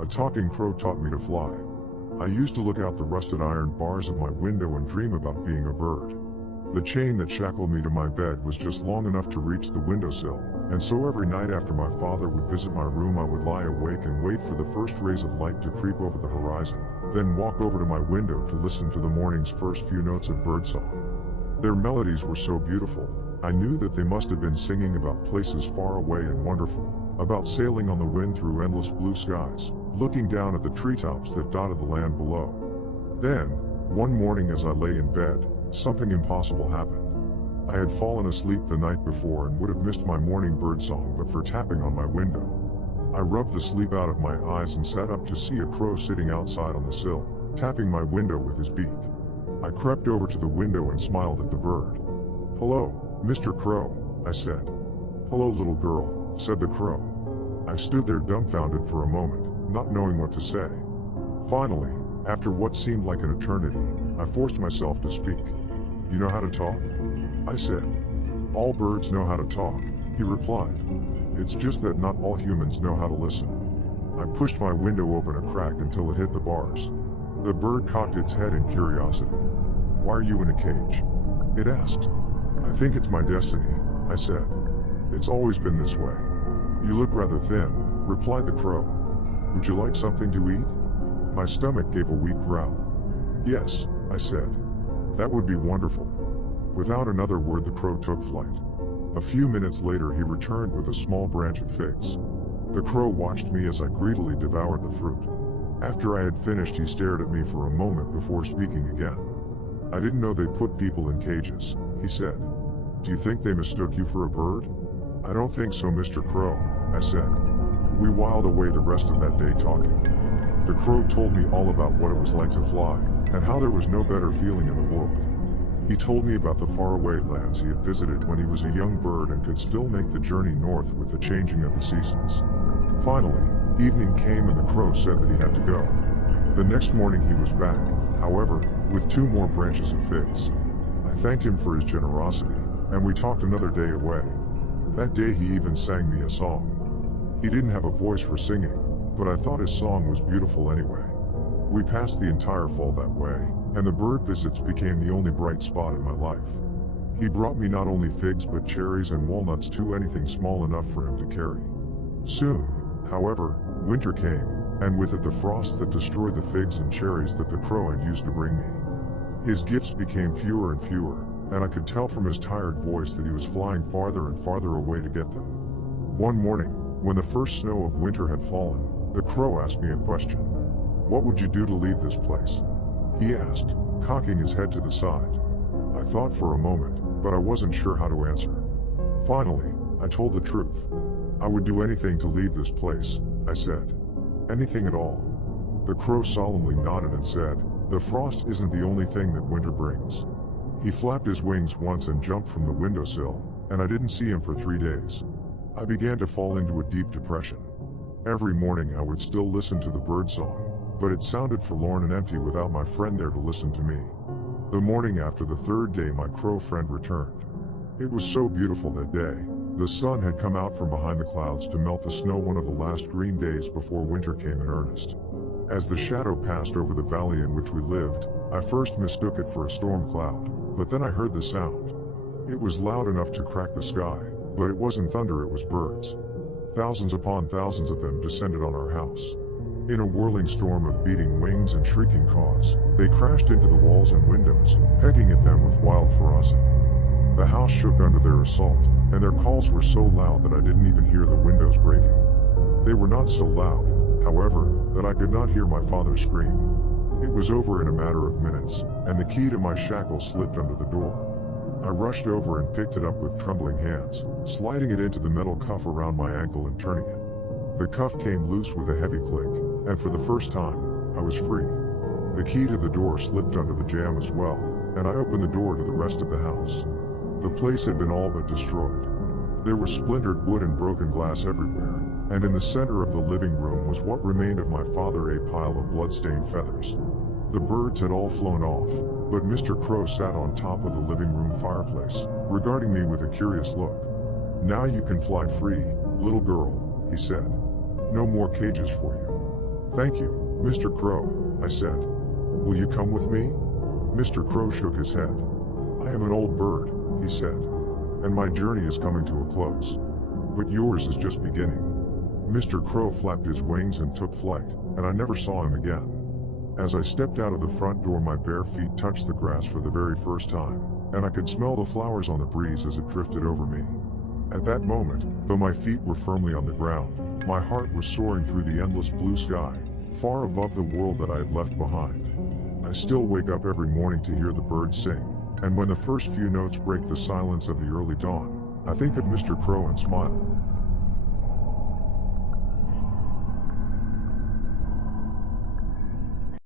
A talking crow taught me to fly. I used to look out the rusted iron bars of my window and dream about being a bird. The chain that shackled me to my bed was just long enough to reach the windowsill, and so every night after my father would visit my room I would lie awake and wait for the first rays of light to creep over the horizon, then walk over to my window to listen to the morning's first few notes of birdsong. Their melodies were so beautiful, I knew that they must have been singing about places far away and wonderful, about sailing on the wind through endless blue skies, looking down at the treetops that dotted the land below. Then, one morning as I lay in bed, something impossible happened. I had fallen asleep the night before and would have missed my morning birdsong but for tapping on my window. I rubbed the sleep out of my eyes and sat up to see a crow sitting outside on the sill, tapping my window with his beak. I crept over to the window and smiled at the bird. "Hello, Mr. Crow," I said. "Hello, little girl," said the crow. I stood there dumbfounded for a moment, not knowing what to say. Finally, after what seemed like an eternity, I forced myself to speak. "You know how to talk?" I said. "All birds know how to talk," he replied. "It's just that not all humans know how to listen." I pushed my window open a crack until it hit the bars. The bird cocked its head in curiosity. "Why are you in a cage?" it asked. "I think it's my destiny," I said. "It's always been this way." "You look rather thin," replied the crow. "Would you like something to eat?" My stomach gave a weak growl. "Yes," I said. "That would be wonderful." Without another word the crow took flight. A few minutes later he returned with a small branch of figs. The crow watched me as I greedily devoured the fruit. After I had finished he stared at me for a moment before speaking again. "I didn't know they put people in cages," he said. "Do you think they mistook you for a bird?" "I don't think so, Mr. Crow," I said. We whiled away the rest of that day talking. The crow told me all about what it was like to fly, and how there was no better feeling in the world. He told me about the faraway lands he had visited when he was a young bird and could still make the journey north with the changing of the seasons. Finally, evening came and the crow said that he had to go. The next morning he was back, however, with 2 more branches of figs. I thanked him for his generosity, and we talked another day away. That day he even sang me a song. He didn't have a voice for singing, but I thought his song was beautiful anyway. We passed the entire fall that way, and the bird visits became the only bright spot in my life. He brought me not only figs but cherries and walnuts too, anything small enough for him to carry. Soon, however, winter came, and with it the frost that destroyed the figs and cherries that the crow had used to bring me. His gifts became fewer and fewer, and I could tell from his tired voice that he was flying farther and farther away to get them. One morning, when the first snow of winter had fallen, the crow asked me a question. "What would you do to leave this place?" he asked, cocking his head to the side. I thought for a moment, but I wasn't sure how to answer. Finally, I told the truth. "I would do anything to leave this place," I said. "Anything at all." The crow solemnly nodded and said, "The frost isn't the only thing that winter brings." He flapped his wings once and jumped from the windowsill, and I didn't see him for 3 days. I began to fall into a deep depression. Every morning I would still listen to the birdsong, but it sounded forlorn and empty without my friend there to listen to me. The morning after the 3rd day my crow friend returned. It was so beautiful that day. The sun had come out from behind the clouds to melt the snow, one of the last green days before winter came in earnest. As the shadow passed over the valley in which we lived, I first mistook it for a storm cloud, but then I heard the sound. It was loud enough to crack the sky, but it wasn't thunder, it was birds. Thousands upon thousands of them descended on our house. In a whirling storm of beating wings and shrieking caws, they crashed into the walls and windows, pecking at them with wild ferocity. The house shook under their assault, and their calls were so loud that I didn't even hear the windows breaking. They were not so loud, however, that I could not hear my father scream. It was over in a matter of minutes, and the key to my shackles slipped under the door. I rushed over and picked it up with trembling hands, sliding it into the metal cuff around my ankle and turning it. The cuff came loose with a heavy click, and for the first time, I was free. The key to the door slipped under the jamb as well, and I opened the door to the rest of the house. The place had been all but destroyed. There was splintered wood and broken glass everywhere, and in the center of the living room was what remained of my father, a pile of blood-stained feathers. The birds had all flown off, but Mr. Crow sat on top of the living room fireplace, regarding me with a curious look. "Now you can fly free, little girl," he said. "No more cages for you." Thank you, Mr. Crow, I said. Will you come with me? Mr. Crow shook his head. I am an old bird, he said, and my journey is coming to a close. But yours is just beginning. Mr. Crow flapped his wings and took flight, and I never saw him again. As I stepped out of the front door, my bare feet touched the grass for the very first time, and I could smell the flowers on the breeze as it drifted over me. At that moment, though my feet were firmly on the ground, my heart was soaring through the endless blue sky, far above the world that I had left behind. I still wake up every morning to hear the birds sing, and when the first few notes break the silence of the early dawn, I think of Mr. Crow and smile.